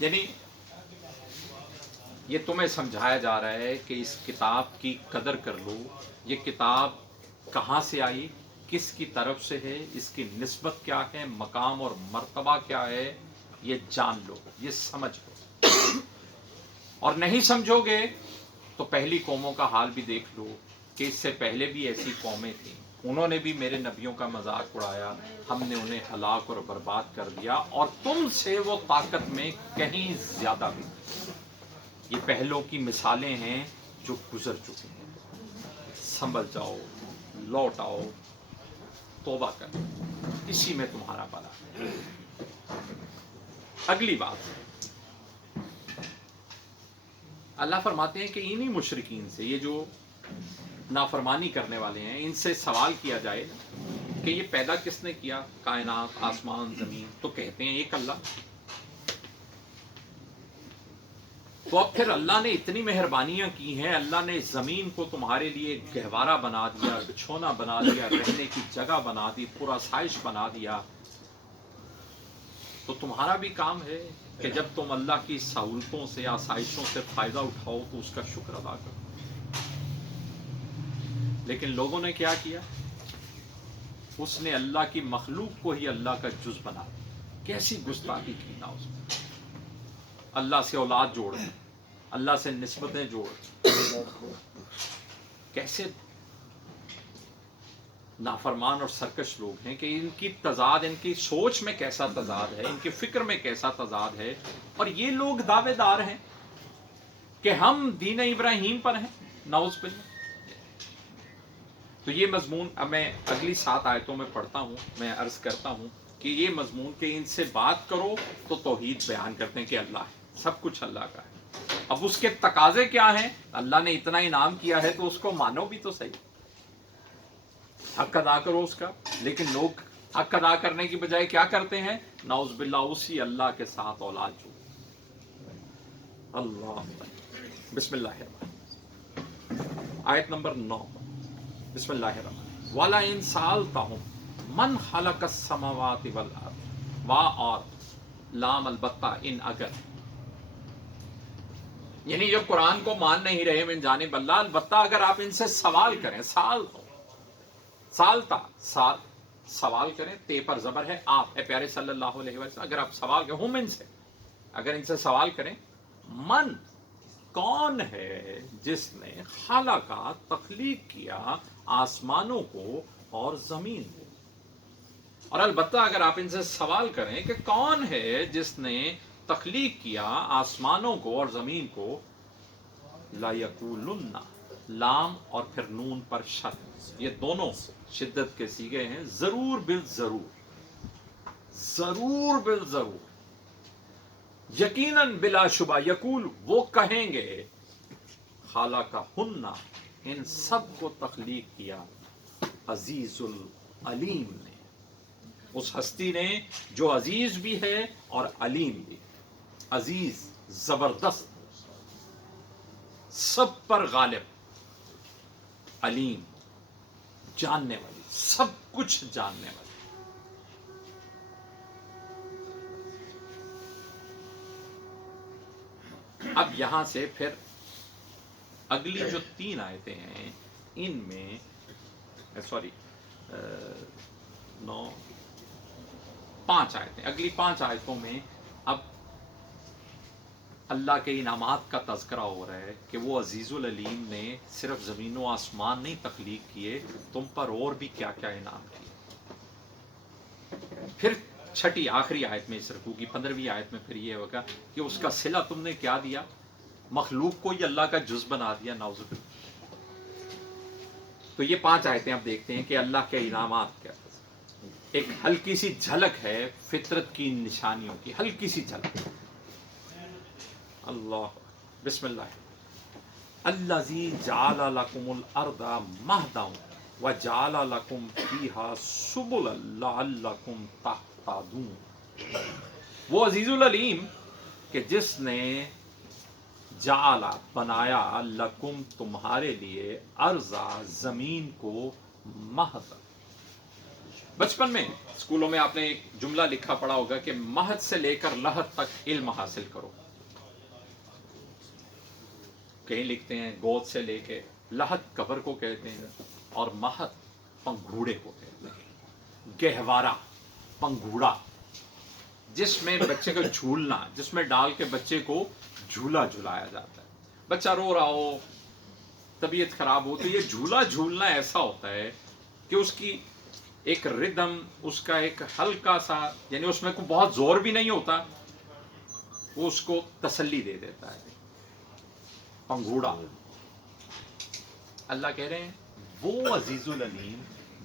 یعنی یہ تمہیں سمجھایا جا رہا ہے کہ اس کتاب کی قدر کر لو، یہ کتاب کہاں سے آئی، کس کی طرف سے ہے، اس کی نسبت کیا ہے، مقام اور مرتبہ کیا ہے، یہ جان لو، یہ سمجھ لو۔ اور نہیں سمجھو گے تو پہلی قوموں کا حال بھی دیکھ لو کہ اس سے پہلے بھی ایسی قومیں تھیں، انہوں نے بھی میرے نبیوں کا مذاق اڑایا، ہم نے انہیں ہلاک اور برباد کر دیا، اور تم سے وہ طاقت میں کہیں زیادہ بھی۔ یہ پہلوں کی مثالیں ہیں جو گزر چکے ہیں۔ سنبھل جاؤ، لوٹ آؤ، توبہ کرو، اسی میں تمہارا بھلا ہے۔ اگلی بات، اللہ فرماتے ہیں کہ انہی مشرکین سے، یہ جو نافرمانی کرنے والے ہیں، ان سے سوال کیا جائے کہ یہ پیدا کس نے کیا، کائنات، آسمان، زمین، تو کہتے ہیں ایک اللہ۔ تو اب پھر اللہ نے اتنی مہربانیاں کی ہیں، اللہ نے زمین کو تمہارے لیے گہوارہ بنا دیا، بچھونا بنا دیا، رہنے کی جگہ بنا دی، پورا آسائش بنا دیا، تو تمہارا بھی کام ہے کہ جب تم اللہ کی سہولتوں سے، آسائشوں سے فائدہ اٹھاؤ تو اس کا شکر ادا کرو۔ لیکن لوگوں نے کیا کیا؟ اس نے اللہ کی مخلوق کو ہی اللہ کا جز بنا دیا۔ کیسی گستاخی کی نا اس نے! اللہ سے اولاد جوڑ دی، اللہ سے نسبتیں جوڑ دی۔ کیسے نافرمان اور سرکش لوگ ہیں کہ ان کی تضاد، ان کی سوچ میں کیسا تضاد ہے، ان کی فکر میں کیسا تضاد ہے، اور یہ لوگ دعوے دار ہیں کہ ہم دین ابراہیم پر ہیں، نعوذ باللہ۔ تو یہ مضمون اب میں اگلی 7 آیتوں میں پڑھتا ہوں، میں عرض کرتا ہوں کہ یہ مضمون کہ ان سے بات کرو تو توحید بیان کرتے ہیں کہ اللہ ہے، سب کچھ اللہ کا ہے۔ اب اس کے تقاضے کیا ہیں؟ اللہ نے اتنا انعام کیا ہے تو اس کو مانو بھی تو صحیح، حق ادا کرو اس کا۔ لیکن لوگ حق ادا کرنے کی بجائے کیا کرتے ہیں؟ نعوذ باللہ اسی اللہ کے ساتھ اولاد جوڑ۔ اللہ، بسم اللہ الرحمن، آیت نمبر 9، بسم اللہ الرحمن۔ وَلَئِن سَأَلْتَهُمْ مَنْ خَلَقَ السَّمَاوَاتِ وَالْأَرْضَ، وا اور لام البتہ ان اگر، یعنی جو قرآن کو مان نہیں رہے من جانب اللہ، البتہ اگر آپ ان سے سوال کریں، سالتا سوال کریں، تے پر زبر ہے، آپ ہے پیارے صلی اللہ علیہ وسلم، اگر آپ سوال کریں ہم ان سے، اگر ان سے سوال کریں، من کون ہے جس نے خلقہ تخلیق کیا آسمانوں کو اور زمین کو، اور البتہ اگر آپ ان سے سوال کریں کہ کون ہے جس نے تخلیق کیا آسمانوں کو اور زمین کو، لا یقولن، لام اور پھر نون پر شد، یہ دونوں شدت کے صیغے ہیں، ضرور بالضرور، ضرور بالضرور، یقیناً بلا شبہ، یقول وہ کہیں گے، خالقہن، ان سب کو تخلیق کیا عزیز العلیم نے، اس ہستی نے جو عزیز بھی ہے اور علیم بھی۔ عزیز زبردست، سب پر غالب، علیم جاننے والی، سب کچھ جاننے والی۔ اب یہاں سے پھر اگلی جو 3 آیتیں ہیں ان میں، سوری 5 آیتیں، اگلی 5 آیتوں میں اب اللہ کے انعامات کا تذکرہ ہو رہا ہے کہ وہ عزیز العلیم نے صرف زمین و آسمان نہیں تخلیق کیے، تم پر اور بھی کیا کیا انعام کیے۔ پھر چھٹی آخری آیت میں، اس رکوع کی 15ویں آیت میں پھر یہ ہوگا کہ اس کا صلہ تم نے کیا دیا، مخلوق کو ہی اللہ کا جز بنا دیا، نعوذ باللہ۔ تو یہ 5 آیتیں اب دیکھتے ہیں کہ اللہ کے انعامات کیا، ایک ہلکی سی جھلک ہے فطرت کی نشانیوں کی، ہلکی سی جھلک۔ اللہ، بسم اللہ۔ الذی جعل لکم الارض مہدا وجعل لکم فیہا سبلا لعلکم تہتدون، وہ عزیز العلیم کہ جس نے جعل بنایا، لکم تمہارے لیے، ارضا زمین کو، مہدا بچپن میں اسکولوں میں آپ نے ایک جملہ لکھا پڑا ہوگا کہ مہد سے لے کر لحد تک علم حاصل کرو. کہیں لکھتے ہیں گود سے لے کے لحد قبر کو کہتے ہیں اور مہد پنگھوڑے کو کہتے ہیں. گہوارہ پنگھوڑا جس میں بچے کا جھولنا، جس میں ڈال کے بچے کو جھولا جھلایا جاتا ہے. بچہ رو رہا ہو، طبیعت خراب ہو، تو یہ جھولا جھولنا ایسا ہوتا ہے کہ اس کی ایک ردم، اس کا ایک ہلکا سا، یعنی اس میں کوئی بہت زور بھی نہیں ہوتا، وہ اس کو تسلی دے دیتا ہے. پنگھوڑا. اللہ کہہ رہے ہیں وہ عزیز العلیم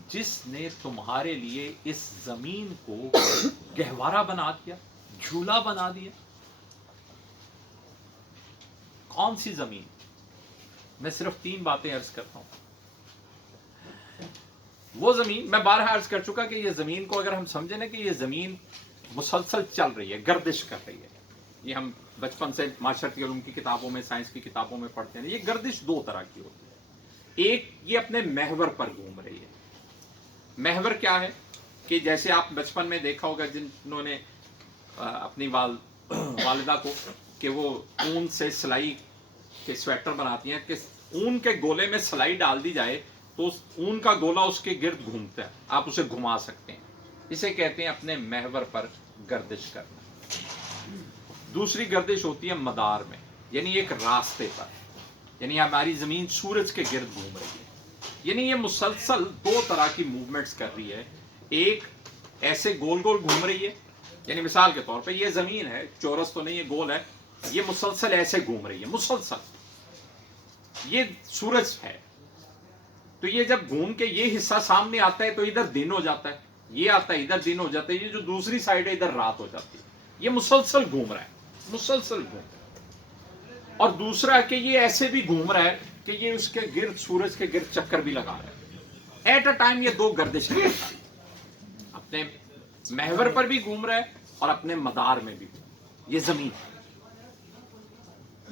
جس نے تمہارے لیے اس زمین کو گہوارہ بنا دیا، جھولا بنا دیا. کون سی زمین؟ میں صرف 3 باتیں عرض کرتا ہوں. وہ زمین، میں بارہا عرض کر چکا کہ یہ زمین کو اگر ہم سمجھیں نا کہ یہ زمین مسلسل چل رہی ہے، گردش کر رہی ہے. یہ ہم بچپن سے معاشرتی علوم کی کتابوں میں، سائنس کی کتابوں میں پڑھتے ہیں. یہ گردش 2 طرح کی ہوتی ہے. ایک یہ اپنے محور پر گھوم رہی ہے. محور کیا ہے کہ جیسے آپ بچپن میں دیکھا ہوگا جنہوں نے اپنی والدہ کو کہ وہ اون سے سلائی کے سویٹر بناتی ہیں کہ اون کے گولے میں سلائی ڈال دی جائے تو اون کا گولا اس کے گرد گھومتا ہے، آپ اسے گھما سکتے ہیں. اسے کہتے ہیں اپنے محور پر گردش کرنا. دوسری گردش ہوتی ہے مدار میں، یعنی ایک راستے پر، یعنی ہماری زمین سورج کے گرد گھوم رہی ہے. یعنی یہ مسلسل 2 طرح کی موومنٹس کر رہی ہے. ایک ایسے گول گول گھوم رہی ہے، یعنی مثال کے طور پہ یہ زمین ہے، چورس تو نہیں ہے، گول ہے، یہ مسلسل ایسے گھوم رہی ہے، مسلسل. یہ سورج ہے، تو یہ جب گھوم کے یہ حصہ سامنے آتا ہے تو ادھر دن ہو جاتا ہے، یہ آتا ہے ادھر دن ہو جاتا ہے، یہ جو دوسری سائڈ ہے ادھر رات ہو جاتی ہے. یہ مسلسل گھوم رہا ہے، مسلسل گھوم رہا ہے. اور دوسرا کہ یہ ایسے بھی گھوم رہا ہے کہ یہ اس کے گرد، سورج کے گرد چکر بھی لگا رہا ہے. ایٹ اے ٹائم یہ 2 گردشیں کرتا ہے، اپنے محور پر بھی گھوم رہا ہے اور اپنے مدار میں بھی. یہ زمین ہے.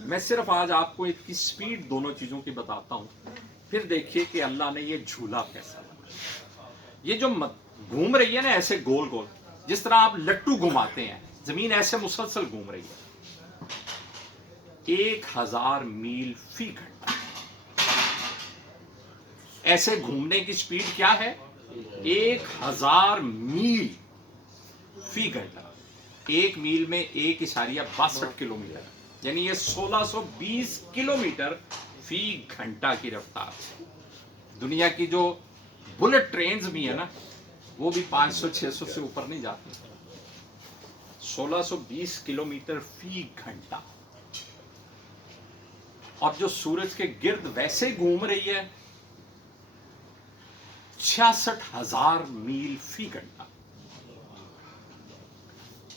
میں صرف آج آپ کو اس کی سپیڈ دونوں چیزوں کی بتاتا ہوں، پھر دیکھیے کہ اللہ نے یہ جھولا کیسا بنایا. یہ جو گھوم رہی ہے نا ایسے گول گول، جس طرح آپ لٹو گھماتے ہیں، زمین ایسے مسلسل گھوم رہی ہے. 1000 میل فی گھنٹہ. ایسے گھومنے کی سپیڈ کیا ہے؟ 1000 میل فی گھنٹہ. 1 میل میں 1.62 کلومیٹر، یعنی یہ 1620 کلومیٹر فی گھنٹہ کی رفتار. دنیا کی جو بلٹ ٹرینز بھی ہیں نا، وہ بھی 500-600 سے اوپر نہیں جاتی. 1620 کلومیٹر فی گھنٹہ. اور جو سورج کے گرد ویسے گھوم رہی ہے 66,000 میل فی گھنٹہ.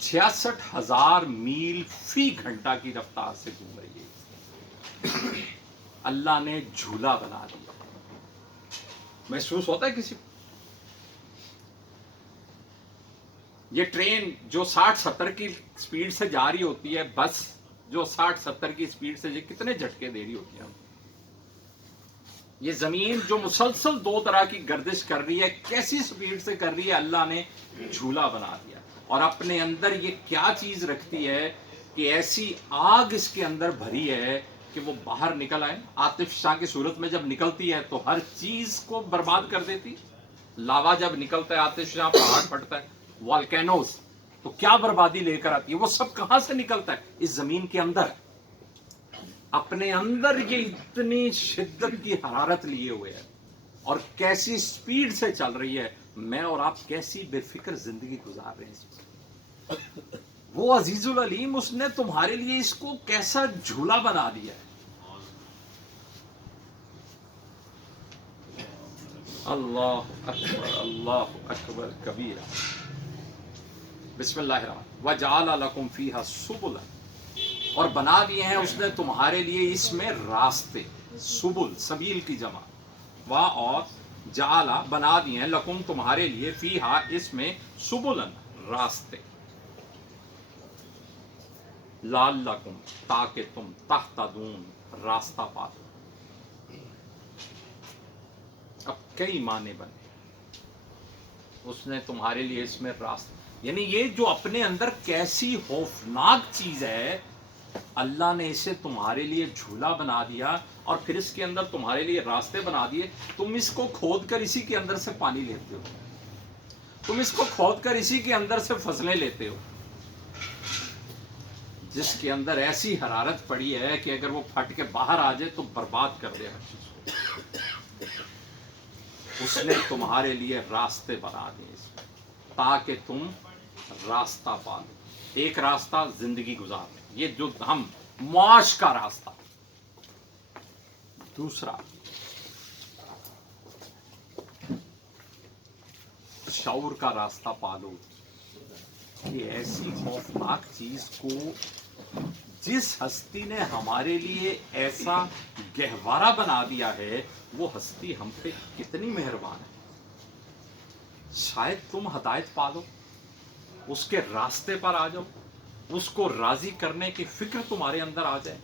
66,000 میل فی گھنٹہ کی رفتار سے گھوم رہی ہے. اللہ نے جھولا بنا دیا. محسوس ہوتا ہے کسی کو؟ یہ ٹرین جو 60-70 کی سپیڈ سے جا رہی ہوتی ہے، بس جو 60-70 کی سپیڈ سے کتنے جھٹکے دے رہی ہوتی ہے. یہ زمین جو مسلسل 2 طرح کی گردش کر رہی ہے، کیسی سپیڈ سے کر رہی ہے؟ اللہ نے جھولا بنا دیا. اور اپنے اندر یہ کیا چیز رکھتی ہے کہ ایسی آگ اس کے اندر بھری ہے کہ وہ باہر نکل آئے. آتش فشاں کی صورت میں جب نکلتی ہے تو ہر چیز کو برباد کر دیتی. لاوا جب نکلتا ہے، آتش فشاں، پہاڑ پھٹتا ہے، والکینوز، تو کیا بربادی لے کر آتی ہے. وہ سب کہاں سے نکلتا ہے؟ اس زمین کے اندر. اپنے اندر یہ اتنی شدت کی حرارت لیے ہوئے ہے اور کیسی سپیڈ سے چل رہی ہے. میں اور آپ کیسی بے فکر زندگی گزار رہے ہیں. وہ عزیز العلیم اس نے تمہارے لیے اس کو کیسا جھولا بنا دیا ہے. اللہ اکبر، اللہ اکبر کبیرہ. بسم اللہ الرحمن. وَجَعَلَ لَكُمْ فِيهَا سُبُلًا، اور بنا دیے ہیں اس نے تمہارے لیے اس میں راستے. سبل، سبیل کی جمع. اور جعلا، بنا دیے ہیں، لکم، تمہارے لیے، فیہا، اس میں، سبلن، راستے. لعلکم، تاکہ تم، تہتدون، راستہ پاتے. اب کئی معنی بنے. اس نے تمہارے لیے اس میں راستہ، یعنی یہ جو اپنے اندر کیسی خوفناک چیز ہے، اللہ نے اسے تمہارے لیے جھولا بنا دیا اور پھر اس کے اندر تمہارے لیے راستے بنا دیے. تم اس کو کھود کر اسی کے اندر سے پانی لیتے ہو، تم اس کو کھود کر اسی کے اندر سے فصلیں لیتے ہو، جس کے اندر ایسی حرارت پڑی ہے کہ اگر وہ پھٹ کے باہر آ جائے تو برباد کر دے ہر چیز کو. اس نے تمہارے لیے راستے بنا دیے اس میں تاکہ تم راستہ پا لو. ایک راستہ زندگی گزار، یہ جو ہم معاش کا راستہ. دوسرا شعور کا راستہ پالو. یہ ایسی خوفناک چیز کو جس ہستی نے ہمارے لیے ایسا گہوارہ بنا دیا ہے، وہ ہستی ہم پہ کتنی مہربان ہے. شاید تم ہدایت پالو، اس کے راستے پر آ جاؤ، اس کو راضی کرنے کی فکر تمہارے اندر آ جائے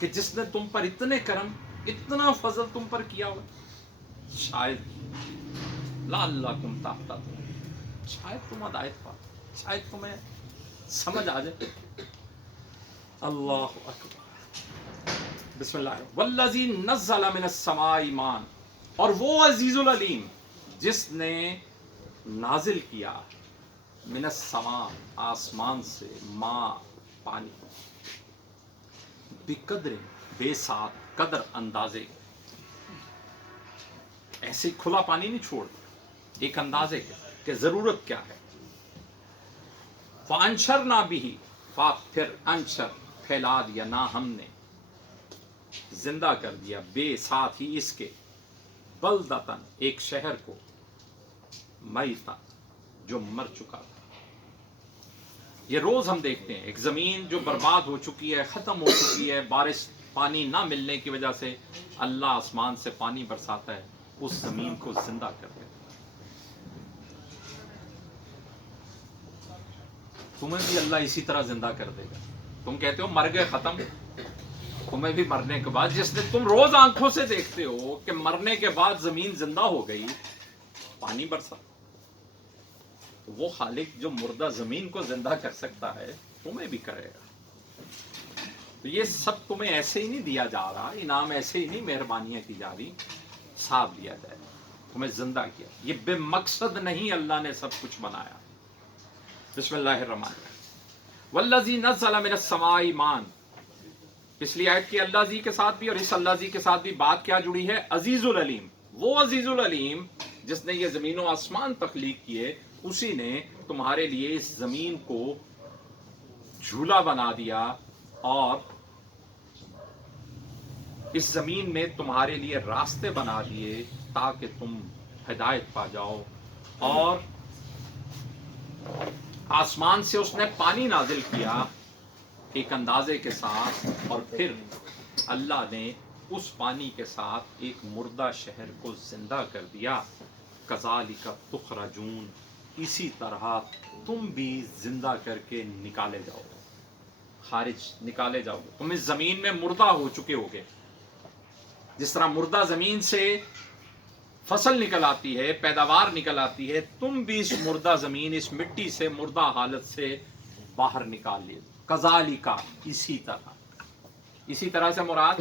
کہ جس نے تم پر اتنے کرم، اتنا فضل تم پر کیا ہوا. شاید لعلکم تہتدون، شاید تم ہدایت پاؤ، شاید تمہیں سمجھ آ جائے. اللہ اکبر. بسم اللہ. والذی نزل من السماء ماء، اور وہ عزیز العلیم جس نے نازل کیا من السماء آسمان سے، ماء پانی، بقدر بے ساتھ، قدر اندازے. ایسے کھلا پانی نہیں چھوڑ، ایک اندازے کہ ضرورت کیا ہے. فانشرنا بھی، پھر انشر پھیلا دیا، نہ ہم نے زندہ کر دیا، بے ساتھ ہی اس کے، بلدتن ایک شہر کو، میتا جو مر چکا تھا. یہ روز ہم دیکھتے ہیں ایک زمین جو برباد ہو چکی ہے، ختم ہو چکی ہے، بارش پانی نہ ملنے کی وجہ سے اللہ آسمان سے پانی برساتا ہے، اس زمین کو زندہ کر دیتا ہے. تمہیں بھی اللہ اسی طرح زندہ کر دے گا. تم کہتے ہو مر گئے ختم، تمہیں بھی مرنے کے بعد، جس نے تم روز آنکھوں سے دیکھتے ہو کہ مرنے کے بعد زمین زندہ ہو گئی، پانی برسا، وہ خالق جو مردہ زمین کو زندہ کر سکتا ہے تمہیں بھی کرے گا. تو یہ سب تمہیں ایسے ہی نہیں دیا جا رہا، انعام ایسے ہی نہیں مہربانیاں کی جا رہی، صاف دیا جائے، تمہیں زندہ کیا. یہ بے مقصد نہیں اللہ نے سب کچھ بنایا. بسم اللہ الرحمن الرحیم. والذی نزل من السماء ماء، پچھلی آیت کی اللہ زی کے ساتھ بھی اور اس اللہ زی کے ساتھ بھی بات کیا جڑی ہے؟ عزیز العلیم. وہ عزیز العلیم جس نے یہ زمین و آسمان تخلیق کیے، اسی نے تمہارے لیے اس زمین کو جھولا بنا دیا اور اس زمین میں تمہارے لیے راستے بنا دیے تاکہ تم ہدایت پا جاؤ. اور آسمان سے اس نے پانی نازل کیا ایک اندازے کے ساتھ، اور پھر اللہ نے اس پانی کے ساتھ ایک مردہ شہر کو زندہ کر دیا. کذالک تخرجون، اسی طرح تم بھی زندہ کر کے نکالے جاؤ، خارج نکالے جاؤ. تم اس زمین میں مردہ ہو چکے ہوگے، جس طرح مردہ زمین سے فصل نکل آتی ہے، پیداوار نکل آتی ہے، تم بھی اس مردہ زمین، اس مٹی سے، مردہ حالت سے باہر نکال لیے. کذالک، اسی طرح سے مراد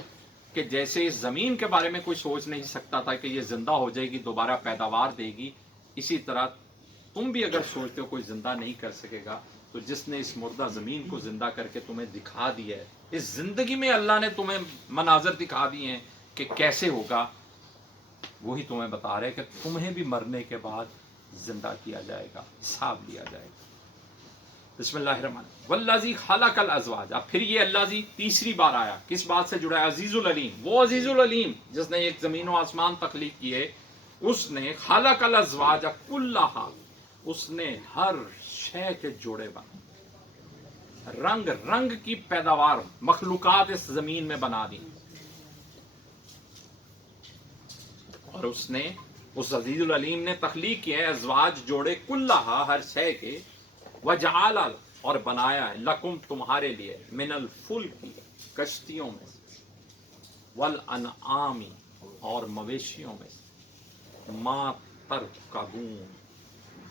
کہ جیسے اس زمین کے بارے میں کوئی سوچ نہیں سکتا تھا کہ یہ زندہ ہو جائے گی، دوبارہ پیداوار دے گی، اسی طرح تم بھی اگر سوچتے ہو کوئی زندہ نہیں کر سکے گا، تو جس نے اس مردہ زمین کو زندہ کر کے تمہیں دکھا دیا ہے، اس زندگی میں اللہ نے تمہیں مناظر دکھا دیے ہیں کہ کیسے ہوگا، وہی تمہیں بتا رہے کہ تمہیں بھی مرنے کے بعد زندہ کیا جائے گا، حساب لیا جائے گا. بسم اللہ الرحمن. والذی خلق الازواج، اب پھر یہ اللہ جی تیسری بار آیا، کس بات سے جڑا ہے؟ عزیز العلیم. وہ عزیز العلیم جس نے ایک زمین و آسمان تخلیق کیے، اس نے خلق الازواج کلھا، اس نے ہر شے کے جوڑے بنا، رنگ رنگ کی پیداوار، مخلوقات اس زمین میں بنا دی. اور اس نے، اس عزیز العلیم نے تخلیق کیا ہے ازواج، جوڑے، کلھا ہر شے کے، وجعل، اور بنایا ہے، لکم تمہارے لیے، من الفلک کشتیوں میں سے، والانعام اور مویشیوں میں سے، ما ترکبون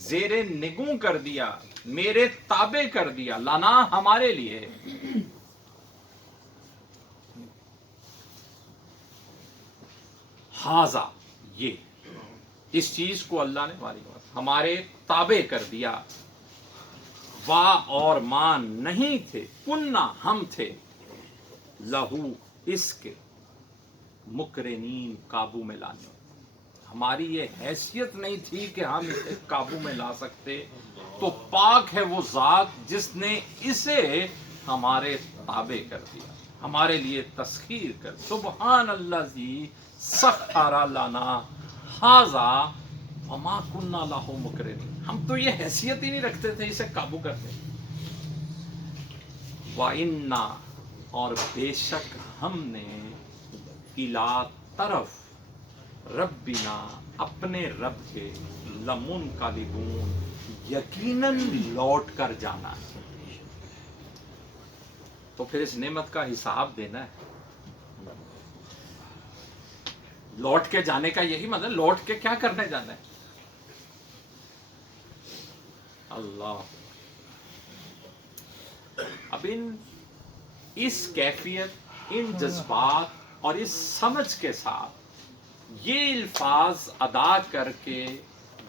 زیر نگوں کر دیا، میرے تابع کر دیا، لنا ہمارے لیے. ہاذا یہ، اس چیز کو اللہ نے ہمارے تابع کر دیا. وا اور مان نہیں تھے، کننا ہم تھے، لہو اس کے، مکرنین قابو میں لانے، ہماری یہ حیثیت نہیں تھی کہ ہم اسے قابو میں لا سکتے. تو پاک ہے وہ ذات جس نے اسے ہمارے تابع کر دیا، ہمارے لیے تسخیر کر. سبحان اللہ جی سخر لنا ھذا وما كنا له مقرنین، ہم تو یہ حیثیت ہی نہیں رکھتے تھے اسے قابو کرتے. وَإِنَّا اور بے شک ہم نے، اِلیٰ طرف، ربنا اپنے رب کے، لمنقلبون یقیناً لوٹ کر جانا ہے. تو پھر اس نعمت کا حساب دینا ہے. لوٹ کے جانے کا یہی مطلب، لوٹ کے کیا کرنے جانا ہے؟ اللہ. اب اس کیفیت، ان جذبات اور اس سمجھ کے ساتھ یہ الفاظ ادا کر کے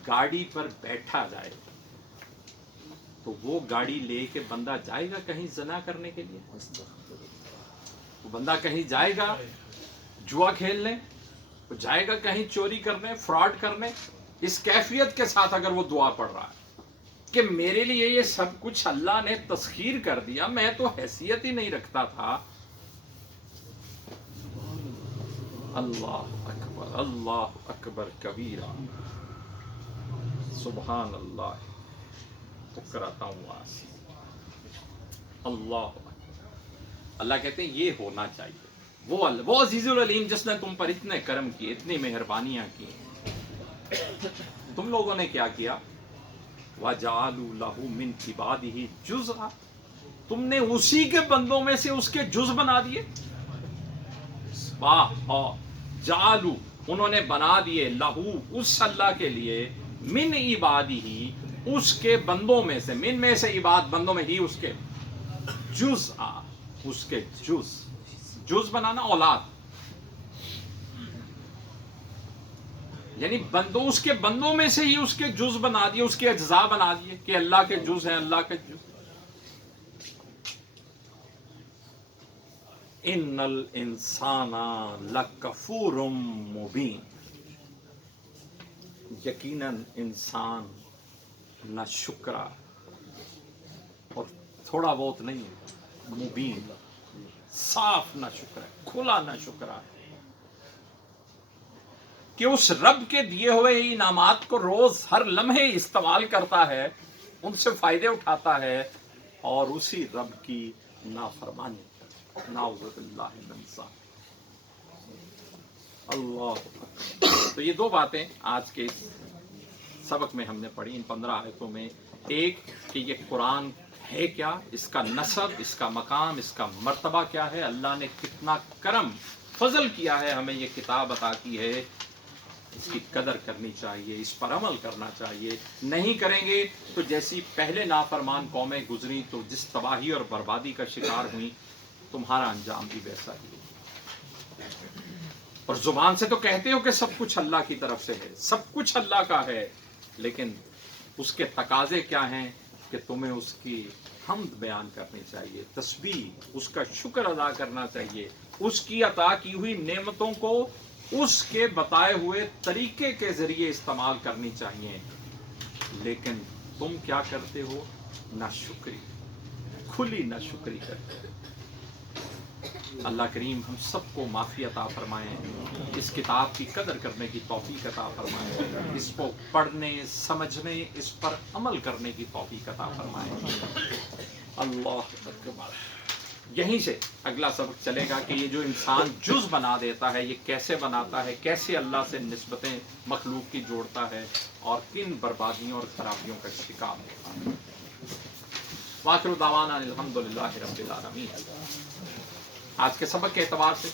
گاڑی پر بیٹھا جائے تو وہ گاڑی لے کے بندہ جائے گا کہیں زنا کرنے کے لیے؟ وہ بندہ کہیں جائے گا جوا کھیلنے؟ وہ جائے گا کہیں چوری کرنے، فراڈ کرنے؟ اس کیفیت کے ساتھ اگر وہ دعا پڑھ رہا ہے کہ میرے لیے یہ سب کچھ اللہ نے تسخیر کر دیا، میں تو حیثیت ہی نہیں رکھتا تھا. اللہ اکبر، اللہ اکبر کبیرہ، سبحان اللہ. تو کراتا ہوں آج اللہ اکبر. اللہ کہتے ہیں یہ ہونا چاہیے. وہ عزیز العلیم جس نے تم پر اتنے کرم کیے، اتنی مہربانیاں کی، تم لوگوں نے کیا کیا؟ وَجَعَلُوا لَهُ مِنْ عِبَادِهِ جُزْءًا، تم نے اسی کے بندوں میں سے اس کے جز بنا دیے. جعلوا، انہوں نے بنا دیے، لہو اس اللہ کے لیے، من عبادہ اس کے بندوں میں سے، من میں سے عباد بندوں میں ہی، اس کے جزءا اس کے جز بنانا اولاد، یعنی بندوں، اس کے بندوں میں سے ہی اس کے جز بنا دیے، اس کے اجزاء بنا دیے کہ اللہ کے جز ہیں، اللہ کے جز. ان الانسان لکفور مبین، یقیناً انسان نہ شکرا، اور تھوڑا بہت نہیں ہے، مبین صاف نہ شکر ہے، کھلا نہ شکرا ہے، کہ اس رب کے دیے ہوئے انعامات کو روز ہر لمحے استعمال کرتا ہے، ان سے فائدے اٹھاتا ہے، اور اسی رب کی نافرمانی. نعوذ باللہ من ذالک. اللہ اکبر. تو یہ دو باتیں آج کے اس سبق میں ہم نے پڑھی، ان 15 آیتوں میں. ایک کہ یہ قرآن ہے کیا، اس کا نسب، اس کا مقام، اس کا مرتبہ کیا ہے، اللہ نے کتنا کرم فضل کیا ہے، ہمیں یہ کتاب عطا کی ہے، اس کی قدر کرنی چاہیے، اس پر عمل کرنا چاہیے. نہیں کریں گے تو جیسی پہلے نافرمان قومیں گزری تو جس تباہی اور بربادی کا شکار ہوئی، تمہارا انجام بھی ویسا ہی. اور زبان سے تو کہتے ہو کہ سب کچھ اللہ کی طرف سے ہے، سب کچھ اللہ کا ہے، لیکن اس کے تقاضے کیا ہیں کہ تمہیں اس کی حمد بیان کرنی چاہیے، تسبیح، اس کا شکر ادا کرنا چاہیے، اس کی عطا کی ہوئی نعمتوں کو اس کے بتائے ہوئے طریقے کے ذریعے استعمال کرنی چاہیے. لیکن تم کیا کرتے ہو؟ ناشکری، کھلی ناشکری کرتے ہو. اللہ کریم ہم سب کو معافی عطا فرمائیں، اس کتاب کی قدر کرنے کی توفیق عطا فرمائیں، اس کو پڑھنے، سمجھنے، اس پر عمل کرنے کی توفیق عطا فرمائیں. اللہ اکبر. یہیں سے اگلا سبق چلے گا کہ یہ جو انسان جز بنا دیتا ہے، یہ کیسے بناتا ہے، کیسے اللہ سے نسبتیں مخلوق کی جوڑتا ہے، اور کن بربادیوں اور خرابیوں کا شکار ہوتا ہے. وآخر دعوانا الحمدللہ رب العالمین. آج کے سبق کے اعتبار سے